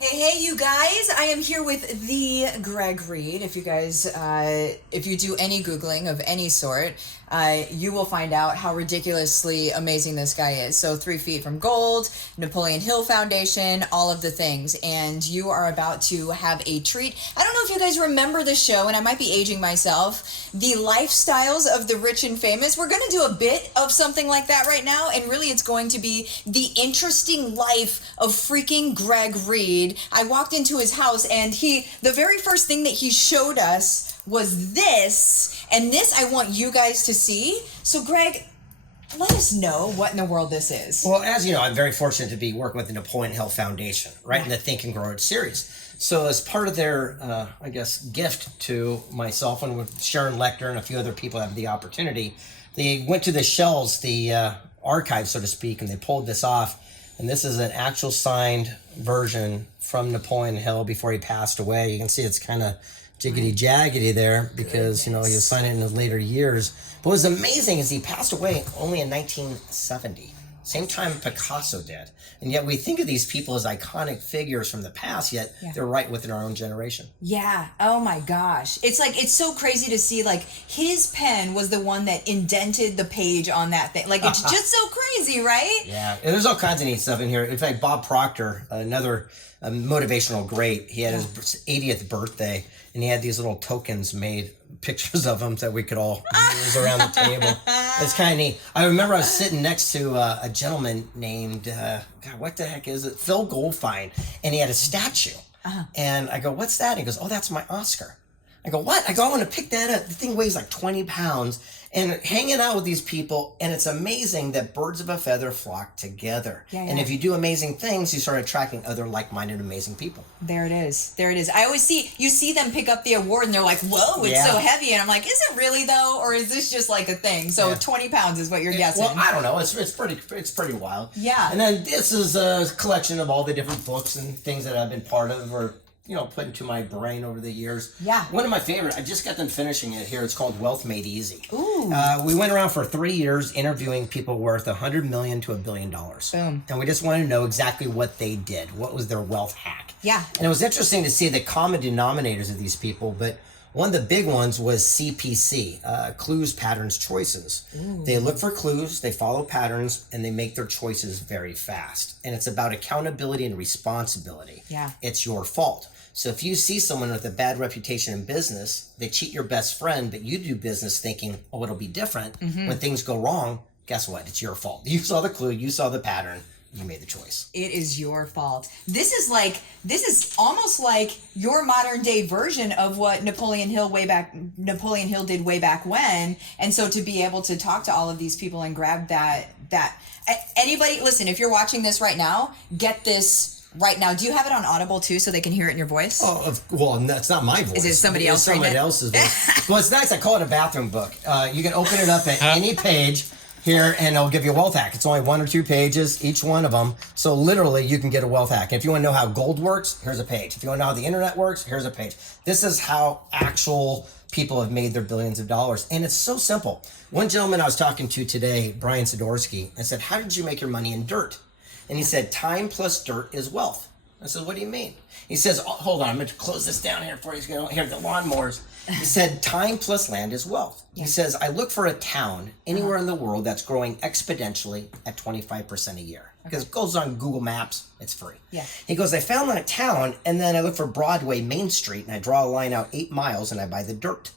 Hey, you guys! I am here with the Greg Reid. If you guys, if you do any Googling of any sort, you will find out how ridiculously amazing this guy is. So 3 feet from gold, Napoleon Hill Foundation, all of the things. And you are about to have a treat. I don't know if you guys remember the show, and I might be aging myself, the lifestyles of the rich and famous. We're going to do a bit of something like that right now. And really, it's going to be the interesting life of freaking Greg Reid. I walked into his house and the very first thing that he showed us was this, and this I want you guys to see. So Greg, let us know what in the world this is. Well, as you know, I'm very fortunate to be working with the Napoleon Hill Foundation, right, in the Think and Grow Rich series. So as part of their, gift to myself and with Sharon Lecter and a few other people that have the opportunity, they went to the shelves, the archive, so to speak, and they pulled this off. And this is an actual signed version from Napoleon Hill before he passed away. You can see it's kind of jiggity-jaggedy there because, he signed it in his later years. But what was amazing is he passed away only in 1970. Same time Picasso did. And yet we think of these people as iconic figures from the past, yet they're right within our own generation. Yeah. Oh my gosh. It's so crazy to see, his pen was the one that indented the page on that thing. It's just so crazy, right? Yeah. And there's all kinds of neat stuff in here. In fact, Bob Proctor, another motivational great, he had his 80th birthday, and he had these little tokens made, pictures of him that we could all use around the table. It's kind of neat. I remember I was sitting next to a gentleman named, God, what the heck is it? Phil Goldfine, and he had a statue. And I go, what's that? And he goes, oh, that's my Oscar. I go, what? I go, I want to pick that up. The thing weighs like 20 pounds. And hanging out with these people, and it's amazing that birds of a feather flock together. Yeah. And if you do amazing things, you start attracting other like-minded, amazing people. There it is. I always see them pick up the award, and they're like, whoa, it's so heavy. And I'm like, is it really, though? Or is this just like a thing? So 20 pounds is what you're guessing. Well, I don't know. It's pretty wild. Yeah. And then this is a collection of all the different books and things that I've been part of or put into my brain over the years. Yeah. One of my favorite, I just got done finishing it here. It's called Wealth Made Easy. Ooh. We went around for 3 years interviewing people worth $100 million to $1 billion. Boom. And we just wanted to know exactly what they did. What was their wealth hack? Yeah. And it was interesting to see the common denominators of these people, but one of the big ones was CPC, clues, patterns, choices. Ooh. They look for clues, they follow patterns, and they make their choices very fast. And it's about accountability and responsibility. Yeah. It's your fault. So if you see someone with a bad reputation in business, they cheat your best friend, but you do business thinking, oh, it'll be different. Mm-hmm. When things go wrong, guess what? It's your fault. You saw the clue, you saw the pattern, you made the choice. It is your fault. This is almost like your modern day version of what Napoleon Hill did way back when. And so to be able to talk to all of these people and grab that anybody, listen, if you're watching this right now, get this right now. Do you have it on Audible too, so they can hear it in your voice? Oh, well, that's not my voice. Is it somebody else? Somebody else's voice. Well, it's nice. I call it a bathroom book. You can open it up at any page here, and it'll give you a wealth hack. It's only 1 or 2 pages, each one of them. So literally, you can get a wealth hack. If you want to know how gold works, here's a page. If you want to know how the internet works, here's a page. This is how actual people have made their billions of dollars. And it's so simple. One gentleman I was talking to today, Brian Sidorsky, I said, how did you make your money in dirt? And he said, time plus dirt is wealth. I said, what do you mean? He says, oh, hold on, I'm going to close this down here for you. He's going to hear the lawnmowers. He said, time plus land is wealth. Yeah. He says, I look for a town anywhere in the world that's growing exponentially at 25% a year. Because it goes on Google Maps, it's free. Yeah. He goes, I found that town, and then I look for Broadway, Main Street, and I draw a line out 8 miles, and I buy the dirt.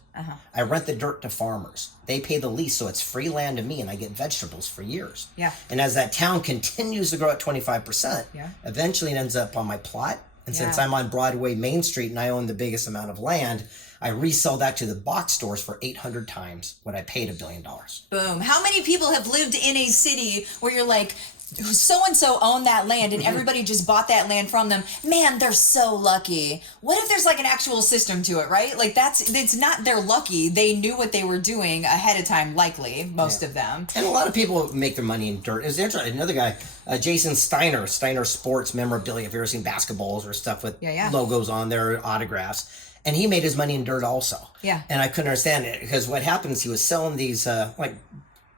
I rent the dirt to farmers. They pay the lease, so it's free land to me, and I get vegetables for years. Yeah. And as that town continues to grow at 25%, eventually it ends up on my plot. And since I'm on Broadway, Main Street, and I own the biggest amount of land, I resell that to the box stores for 800 times what I paid $1 billion. Boom. How many people have lived in a city where you're like, so-and-so owned that land and everybody just bought that land from them? Man, they're so lucky. What if there's an actual system to it, right? It's not they're lucky. They knew what they were doing ahead of time, likely, most of them. And a lot of people make their money in dirt. It was interesting. Another guy, Jason Steiner Sports Memorabilia. If you've ever seen basketballs or stuff with logos on there, autographs. And he made his money in dirt also. Yeah. And I couldn't understand it because what happens, he was selling these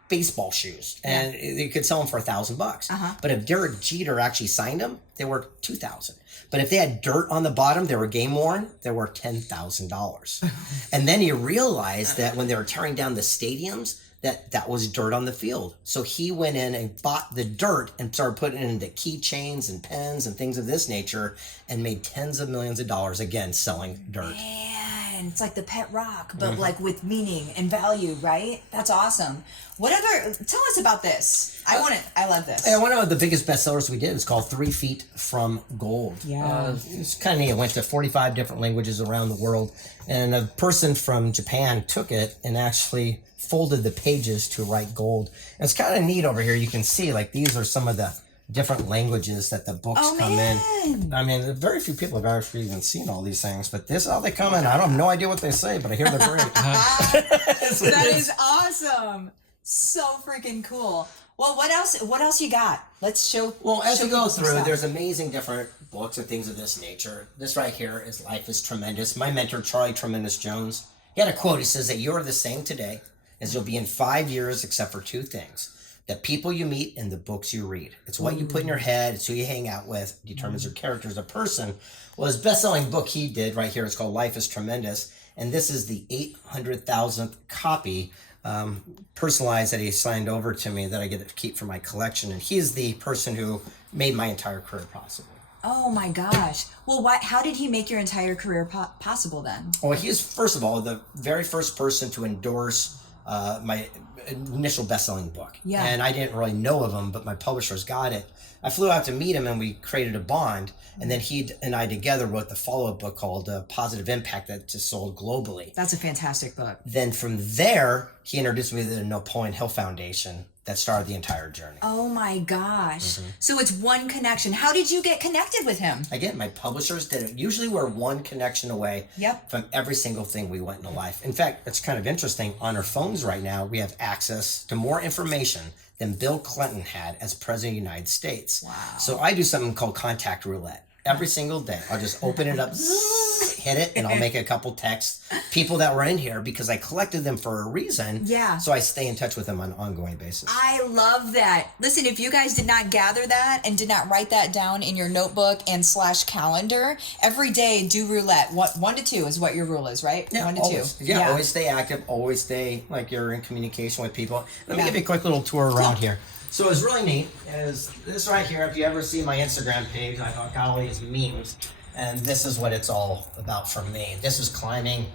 baseball shoes, and you could sell them for $1,000. But if Derek Jeter actually signed them, they were $2,000. But if they had dirt on the bottom, they were game worn, they were $10,000. And then he realized that when they were tearing down the stadiums, that was dirt on the field. So he went in and bought the dirt and started putting it into keychains and pens and things of this nature, and made tens of millions of dollars, again, selling dirt. Man, it's like the pet rock, but like with meaning and value, right? That's awesome. What other, tell us about this. I love this. Yeah, one of the biggest bestsellers we did is called 3 Feet from Gold. Yeah. It's kind of neat. It went to 45 different languages around the world. And a person from Japan took it and actually folded the pages to write gold. And it's kind of neat over here. You can see, like, these are some of the different languages that the books come in. I mean, very few people have actually even seen all these things, but this is how they come in. I don't have no idea what they say, but I hear they're great. That is awesome. So freaking cool. Well, what else you got? Let's show. Well, as show we go people some through, stuff. there's amazing different books and things of this nature. This right here is Life is Tremendous. My mentor, Charlie Tremendous Jones, he had a quote. He says that you're the same today as you'll be in 5 years, except for 2 things: the people you meet and the books you read. It's what you put in your head. It's who you hang out with. Determines your character as a person. Well, his best-selling book he did right here is called Life is Tremendous. And this is the 800,000th copy personalized that he signed over to me that I get to keep for my collection. And he's the person who made my entire career possible. Oh my gosh. Well, how did he make your entire career possible then? Well, he is, first of all, the very first person to endorse my initial best-selling book. Yeah. And I didn't really know of him, but my publishers got it. I flew out to meet him and we created a bond. And then he and I together wrote the follow-up book called Positive Impact that just sold globally. That's a fantastic book. Then from there, he introduced me to the Napoleon Hill Foundation that started the entire journey. Oh my gosh. So it's one connection. How did you get connected with him? Again, my publishers did it. Usually we're one connection away Yep. from every single thing we went into life. In fact, it's kind of interesting. On our phones right now, we have access to more information than Bill Clinton had as President of the United States. Wow. So I do something called contact roulette. Every single day, I'll just open it up, hit it, and I'll make a couple texts. People that were in here, because I collected them for a reason. Yeah. So I stay in touch with them on an ongoing basis. I love that. Listen, if you guys did not gather that and did not write that down in your notebook and /calendar, every day do roulette. 1 to 2 is what your rule is, right? Yeah, 1 to always. 2. Yeah, always stay active. Always stay like you're in communication with people. Let me give you a quick little tour around here. So it's really neat. Is this right here? If you ever see my Instagram page, I got all these memes, and this is what it's all about for me. This is climbing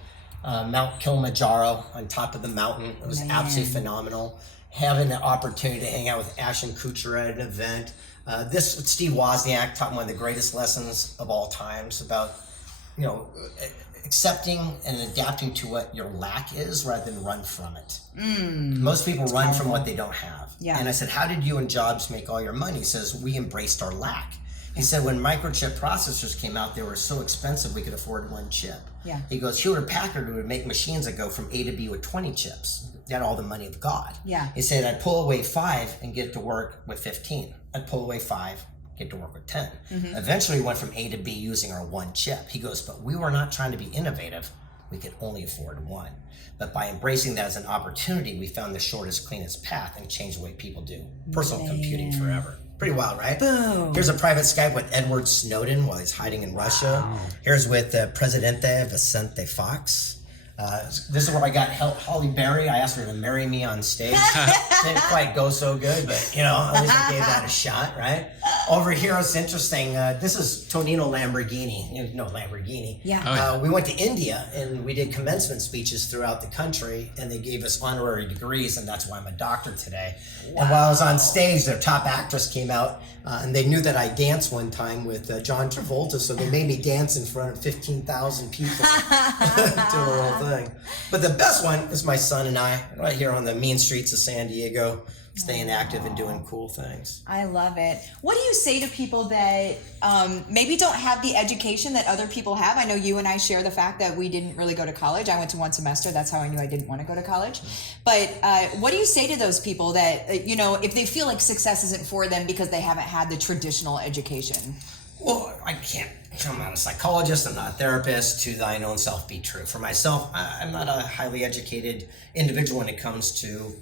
Mount Kilimanjaro on top of the mountain. It was absolutely phenomenal. Having the opportunity to hang out with Ashton Kutcher at an event. This Steve Wozniak taught me one of the greatest lessons of all times about, accepting and adapting to what your lack is rather than run from it. Most people run from what they don't have. Yeah. And I said, how did you and Jobs make all your money? He says, we embraced our lack. He said, when microchip processors came out, they were so expensive we could afford 1 chip. Yeah. He goes, Hewlett Packard would make machines that go from A to B with 20 chips. They had all the money of God. Yeah. He said, I'd pull away 5 and get to work with 15. I'd pull away 5, get to work with 10. Eventually we went from A to B using our 1 chip. He goes, but we were not trying to be innovative. We could only afford 1. But by embracing that as an opportunity, we found the shortest, cleanest path and changed the way people do personal computing forever. Pretty wild, right? Boom. Here's a private Skype with Edward Snowden while he's hiding in Russia. Here's with Presidente Vicente Fox. This is where I got Holly Berry. I asked her to marry me on stage. Didn't quite go so good, but at least I gave that a shot, right? Over here, it's interesting. This is Tonino Lamborghini. You know Lamborghini. Yeah. We went to India and we did commencement speeches throughout the country, and they gave us honorary degrees, and that's why I'm a doctor today. Wow. And while I was on stage, their top actress came out, and they knew that I danced one time with John Travolta, so they made me dance in front of 15,000 people to the whole thing. But the best one is my son and I, right here on the mean streets of San Diego, staying active and doing cool things. I love it. What do you say to people that maybe don't have the education that other people have? I know you and I share the fact that we didn't really go to college. I went to 1 semester. That's how I knew I didn't want to go to college. But what do you say to those people that, if they feel like success isn't for them because they haven't had the traditional education? Well, I'm not a psychologist, I'm not a therapist. To thine own self be true. For myself, I'm not a highly educated individual when it comes to,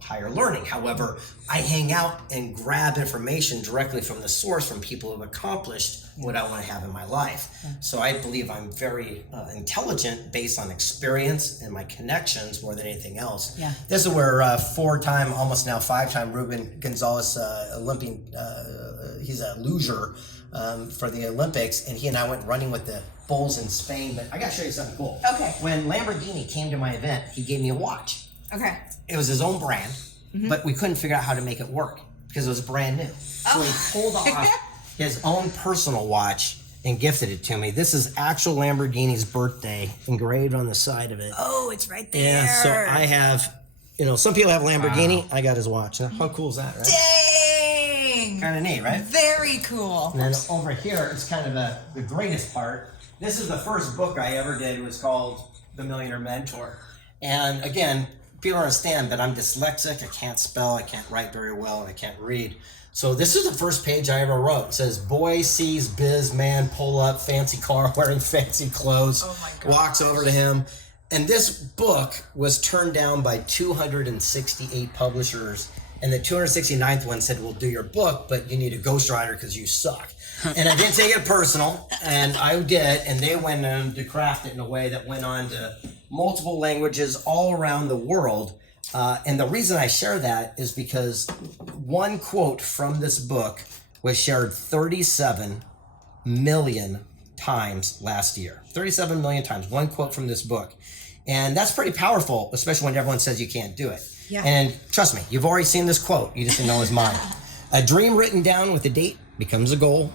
higher learning. However, I hang out and grab information directly from the source, from people who have accomplished what I want to have in my life. So I believe I'm very intelligent based on experience and my connections more than anything else. Yeah. This is where 4-time, almost now 5-time Ruben Gonzalez, Olympian, he's a loser for the Olympics, and he and I went running with the bulls in Spain. But I got to show you something cool. Okay. When Lamborghini came to my event, he gave me a watch. Okay. It was his own brand, but we couldn't figure out how to make it work because it was brand new. So he pulled off his own personal watch and gifted it to me. This is actual Lamborghini's birthday engraved on the side of it. Oh, it's right there. Yeah, so I have, some people have Lamborghini. Wow. I got his watch. How cool is that, right? Dang! Kind of neat, right? Very cool. And then over here, it's kind of the greatest part. This is the first book I ever did. It was called The Millionaire Mentor. And again, people don't understand, but I'm dyslexic. I can't spell, I can't write very well, and I can't read. So this is the first page I ever wrote. It says, boy sees biz man pull up, fancy car, wearing fancy clothes, walks over to him. And this book was turned down by 268 publishers. And the 269th one said, we'll do your book, but you need a ghostwriter because you suck. And I didn't take it personal, and I did, and they went on to craft it in a way that went on to multiple languages all around the world. And the reason I share that is because one quote from this book was shared 37 million times last year. 37 million times, one quote from this book. And that's pretty powerful, especially when everyone says you can't do it. Yeah. And trust me, you've already seen this quote. You just didn't know his mind. A dream written down with a date becomes a goal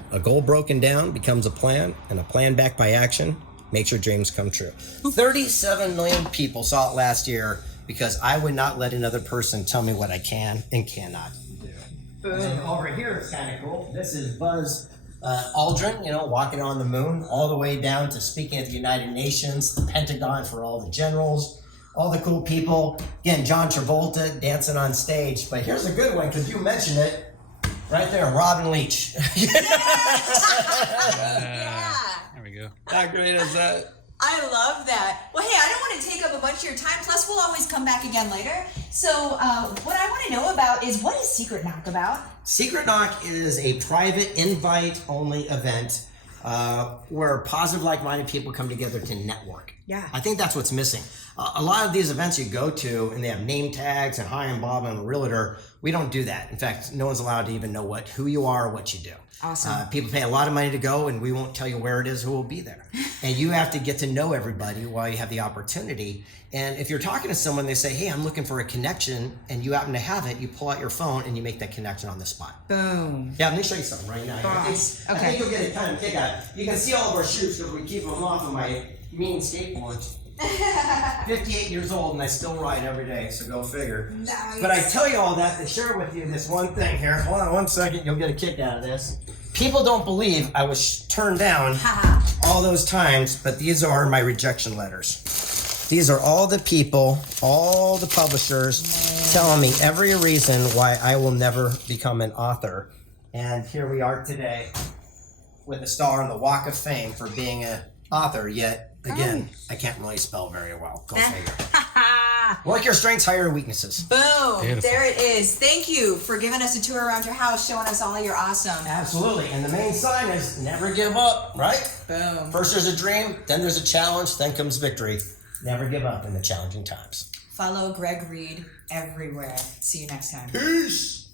broken down becomes a plan, and a plan backed by action makes your dreams come true. 37 million people saw it last year because I would not let another person tell me what I can and cannot do. And over here, it's kind of cool. This is Buzz Aldrin, walking on the moon, all the way down to speaking at the United Nations, the Pentagon for all the generals, all the cool people. Again, John Travolta dancing on stage. But here's a good one, because you mentioned it. Right there, Robin Leach. Yeah. There we go. How great is that? I love that. Well, hey, I don't want to take up a bunch of your time. Plus, we'll always come back again later. So what I want to know about is, what is Secret Knock about? Secret Knock is a private, invite-only event where positive, like-minded people come together to network. Yeah. I think that's what's missing. A lot of these events you go to, and they have name tags and hi, I'm Bob, I'm a realtor. We don't do that. In fact, no one's allowed to even know who you are or what you do. Awesome. People pay a lot of money to go, and we won't tell you where it is, who will be there. And you have to get to know everybody while you have the opportunity. And if you're talking to someone, they say, hey, I'm looking for a connection, and you happen to have it, you pull out your phone and you make that connection on the spot. Boom. Yeah, let me show you something right now. I think you'll get a kind of kick out. You can see all of our shoes because we keep them off of my mean skateboards. 58 years old, and I still ride every day, so go figure. Nice. But I tell you all that to share with you this one thing here. Hold on one second, you'll get a kick out of this. People don't believe I was turned down all those times, but these are my rejection letters. These are all the people, all the publishers telling me every reason why I will never become an author. And here we are today with a star on the Walk of Fame for being an author, yet again, I can't really spell very well. Go figure. Work your strengths, hire your weaknesses. Boom. Beautiful. There it is. Thank you for giving us a tour around your house, showing us all your awesome. Absolutely. And the main sign is never give up, right? Boom. First there's a dream, then there's a challenge, then comes victory. Never give up in the challenging times. Follow Greg Reid everywhere. See you next time. Peace.